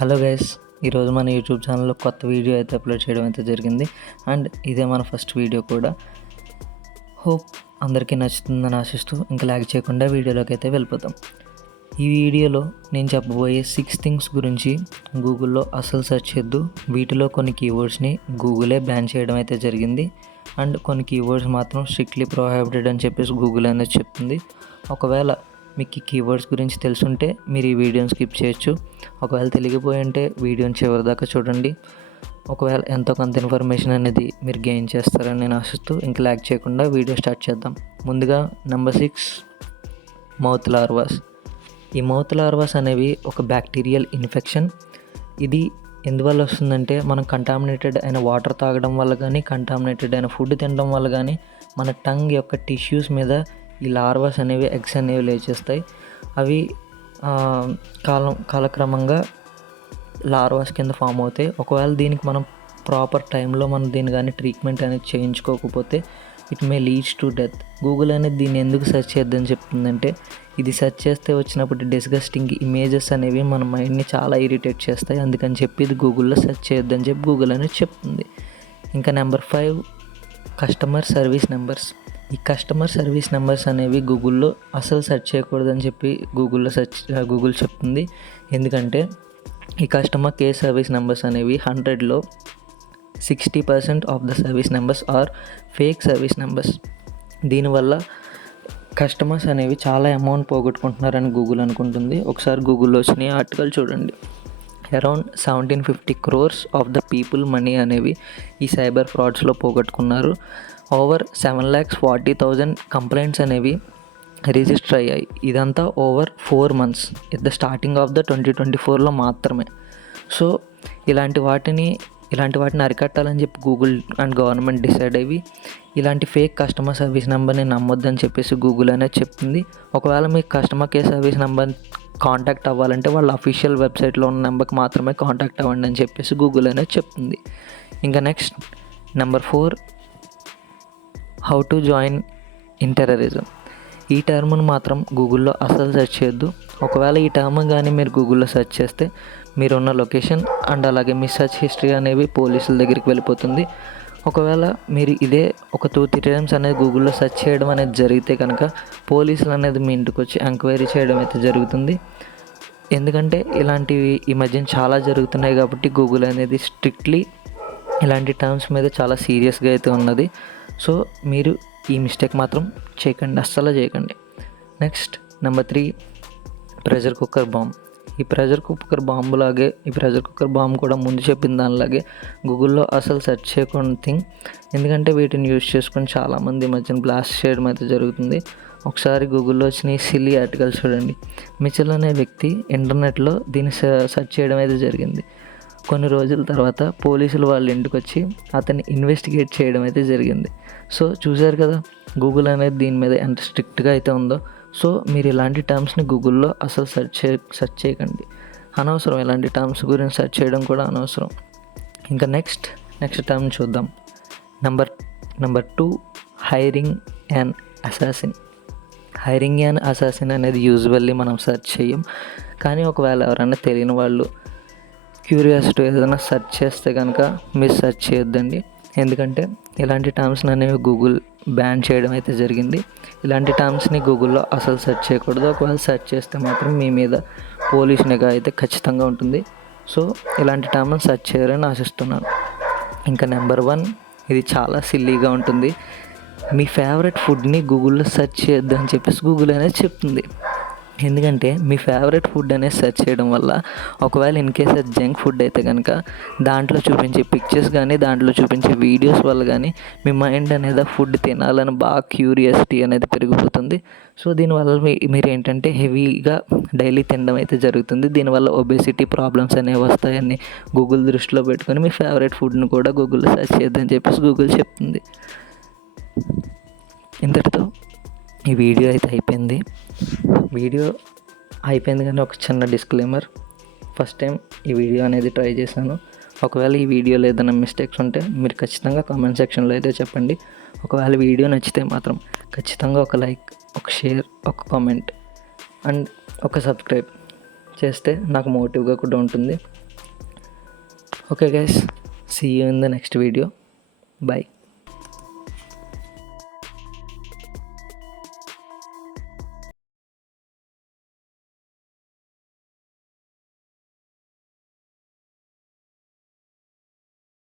Hello guys, ఈరోజు మన YouTube ఛానల్లో కొత్త వీడియో అయితే అప్లోడ్ చేయడం అయితే జరిగింది. అండ్ ఇదే మన ఫస్ట్ వీడియో కూడా. హోప్ అందరికీ నచ్చుతుందని ఆశిస్తూ ఇంకా లాగ్ చేయకుండా వీడియోలోకి అయితే వెళ్ళిపోతాం. ఈ వీడియోలో నేను చెప్పబోయే 6 థింగ్స్ గురించి గూగుల్లో అసలు సెర్చ్ చేయొద్దు. వీటిలో కొన్ని కీవర్డ్స్ని గూగులే బ్యాన్ చేయడం అయితే జరిగింది. అండ్ కొన్ని కీవర్డ్స్ మాత్రం స్ట్రిక్ట్లీ ప్రొహిబిటెడ్ అని చెప్పేసి గూగుల్ అనేది చెప్తుంది. ఒకవేళ మీకు ఈ కీవర్డ్స్ గురించి తెలుసుంటే మీరు ఈ వీడియోని స్కిప్ చేయొచ్చు. ఒకవేళ తెలియకపోయి ఉంటే వీడియోని చివరి దాకా చూడండి. ఒకవేళ ఎంతో కొంత ఇన్ఫర్మేషన్ అనేది మీరు గెయిన్ చేస్తారని నేను ఆశిస్తూ ఇంకా లాగ్ చేయకుండా వీడియో స్టార్ట్ చేద్దాం. ముందుగా నెంబర్ 6, మౌత్ లార్వాస్. ఈ మౌత్ లార్వాస్ అనేవి ఒక బ్యాక్టీరియల్ ఇన్ఫెక్షన్. ఇది ఎందువల్ల వస్తుందంటే మనం కంటామినేటెడ్ అయిన వాటర్ తాగడం వల్ల కానీ, కంటామినేటెడ్ అయిన ఫుడ్ తినడం వల్ల కానీ మన టంగ్ యొక్క టిష్యూస్ మీద ఈ లార్వాస్ అనేవి ఎగ్స్ అనేవి లేచేస్తాయి. అవి కాలక్రమంగా లార్వాస్ కింద ఫామ్ అవుతాయి. ఒకవేళ దీనికి మనం ప్రాపర్ టైంలో మనం దీని కానీ ట్రీట్మెంట్ అనేది చేయించుకోకపోతే it may leads to death. Google అనేది దీన్ని ఎందుకు సెర్చ్ చేద్దని చెప్తుందంటే, ఇది సెర్చ్ చేస్తే వచ్చినప్పుడు డిస్గస్టింగ్ ఇమేజెస్ అనేవి మన మైండ్ని చాలా ఇరిటేట్ చేస్తాయి. అందుకని చెప్పి ఇది గూగుల్లో సెర్చ్ చేయొద్దని చెప్పి గూగుల్ అనేది చెప్తుంది. ఇంకా నెంబర్ 5, కస్టమర్ సర్వీస్ నెంబర్స్. ఈ కస్టమర్ సర్వీస్ నెంబర్స్ అనేవి గూగుల్లో అసలు సెర్చ్ చేయకూడదని చెప్పి గూగుల్ చెప్తుంది. ఎందుకంటే ఈ కస్టమర్ కేర్ సర్వీస్ నెంబర్స్ అనేవి 100లో 60% of the service numbers are fake service numbers. దీనివల్ల కస్టమర్స్ అనేవి చాలా అమౌంట్ పోగొట్టుకుంటున్నారని గూగుల్ అనుకుంటుంది. ఒకసారి గూగుల్లో వచ్చిన ఆర్టికల్ చూడండి. Around 1750 crores of the people money అనేవి ఈ సైబర్ ఫ్రాడ్స్లో పోగొట్టుకున్నారు. ఓవర్ 7,40,000 కంప్లైంట్స్ అనేవి రిజిస్టర్ అయ్యాయి. ఇదంతా over 4 months at the starting of the 2024లో మాత్రమే. సో ఇలాంటి వాటిని అరికట్టాలని చెప్పి గూగుల్ అండ్ గవర్నమెంట్ డిసైడ్ అయ్యి ఇలాంటి ఫేక్ కస్టమర్ సర్వీస్ నెంబర్ని నమ్మొద్దని చెప్పేసి గూగుల్ అనేది చెప్తుంది. ఒకవేళ మీకు customer care service number contact అవ్వాలంటే వాళ్ళ అఫీషియల్ వెబ్సైట్లో ఉన్న నెంబర్కి మాత్రమే కాంటాక్ట్ అవ్వండి అని చెప్పేసి గూగుల్ అనేది చెప్తుంది. ఇంకా next number 4, how to join in terrorism. ఈ టర్మ్ను మాత్రం గూగుల్లో అసలు సెర్చ్ చేయొద్దు. ఒకవేళ ఈ టర్మ్ కానీ మీరు గూగుల్లో సెర్చ్ చేస్తే మీరున్న లొకేషన్ అండ్ అలాగే మీ సెర్చ్ హిస్టరీ అనేవి పోలీసుల దగ్గరికి వెళ్ళిపోతుంది. ఒకవేళ మీరు ఇదే ఒక 2-3 టైమ్స్ అనేది గూగుల్లో సెర్చ్ చేయడం అనేది జరిగితే కనుక పోలీసులు అనేది మీ ఇంటికి వచ్చి ఎంక్వైరీ చేయడం అయితే జరుగుతుంది. ఎందుకంటే ఇలాంటివి ఈ మధ్యన చాలా జరుగుతున్నాయి కాబట్టి గూగుల్ అనేది స్ట్రిక్ట్లీ ఇలాంటి టర్మ్స్ మీద చాలా సీరియస్గా అయితే ఉన్నది. సో మీరు ఈ మిస్టేక్ మాత్రం చేయకండి, అస్సలు చేయకండి. Next number 3, pressure cooker bomb. ఈ ప్రెషర్ కుక్కర్ బాంబు కూడా ముందు చెప్పిన దానిలాగే గూగుల్లో అసలు సెర్చ్ చేయకుండా థింగ్. ఎందుకంటే వీటిని యూజ్ చేసుకొని చాలామంది మధ్యన బ్లాస్ట్ చేయడం అయితే జరుగుతుంది. ఒకసారి గూగుల్లో వచ్చిన ఈ సిల్లీ ఆర్టికల్ చూడండి. మిచెల్ అనే వ్యక్తి ఇంటర్నెట్లో దీన్ని సెర్చ్ చేయడం అయితే జరిగింది. కొన్ని రోజుల తర్వాత పోలీసులు వాళ్ళ ఇంటికి వచ్చి అతన్ని ఇన్వెస్టిగేట్ చేయడం అయితే జరిగింది. సో చూశారు కదా గూగుల్ అనేది దీని మీద ఎంత స్ట్రిక్ట్గా అయితే ఉందో. సో మీరు ఇలాంటి టర్మ్స్ని గూగుల్లో అసలు సెర్చ్ చేయకండి. అనవసరం, ఇలాంటి టర్మ్స్ గురించి సెర్చ్ చేయడం కూడా అనవసరం. ఇంకా నెక్స్ట్ టర్మ్ చూద్దాం. Number 2, hiring an assassin. Hiring an assassin అనేది యూజువల్లీ మనం సెర్చ్ చేయం. కానీ ఒకవేళ ఎవరైనా తెలియని వాళ్ళు క్యూరియాసిటీ ఏదైనా సెర్చ్ చేస్తే కనుక మీరు సెర్చ్ చేయొద్దండి. ఎందుకంటే ఇలాంటి టర్మ్స్ని అనేవి గూగుల్ బ్యాన్ చేయడం అయితే జరిగింది. ఇలాంటి టర్మ్స్ని గూగుల్లో అసలు సెర్చ్ చేయకూడదు. ఒకవేళ సెర్చ్ చేస్తే మాత్రం మీ మీద పోలీస్ నిఘా అయితే ఖచ్చితంగా ఉంటుంది. సో ఇలాంటి టర్మ్ని సెర్చ్ చేయాలని ఆశిస్తున్నాను. ఇంకా నెంబర్ 1, ఇది చాలా సిల్లీగా ఉంటుంది. మీ ఫేవరెట్ ఫుడ్ని గూగుల్లో సెర్చ్ చేయొద్దు అని చెప్పేసి గూగుల్ అనేది చెప్తుంది. ఎందుకంటే మీ ఫేవరెట్ ఫుడ్ అనేది సెర్చ్ చేయడం వల్ల ఒకవేళ ఇన్ కేస్ అది జంక్ ఫుడ్ అయితే కనుక దాంట్లో చూపించే పిక్చర్స్ కానీ దాంట్లో చూపించే వీడియోస్ వల్ల కానీ మీ మైండ్ అనేది ఫుడ్ తినాలని బాగా క్యూరియాసిటీ అనేది పెరిగిపోతుంది. సో దీనివల్ల మీరు ఏంటంటే హెవీగా డైలీ తినడం అయితే జరుగుతుంది. దీనివల్ల ఒబేసిటీ ప్రాబ్లమ్స్ అనేవి వస్తాయని గూగుల్ దృష్టిలో పెట్టుకొని మీ ఫేవరెట్ ఫుడ్ని కూడా గూగుల్లో సెర్చ్ చేయొద్దని చెప్పేసి గూగుల్ చెప్తుంది. ఇంతటితో ఈ వీడియో అయితే అయిపోయింది. కానీ ఒక చిన్న డిస్క్లైమర్. ఫస్ట్ టైం ఈ వీడియో అనేది ట్రై చేశాను. ఒకవేళ ఈ వీడియోలో ఏదైనా మిస్టేక్స్ ఉంటే మీరు ఖచ్చితంగా కామెంట్ సెక్షన్లో అయితే చెప్పండి. ఒకవేళ వీడియో నచ్చితే మాత్రం ఖచ్చితంగా ఒక లైక్, ఒక షేర్, ఒక కామెంట్ అండ్ ఒక సబ్స్క్రైబ్ చేస్తే నాకు మోటివ్గా కూడా ఉంటుంది. Okay guys, see you in the next video. Bye.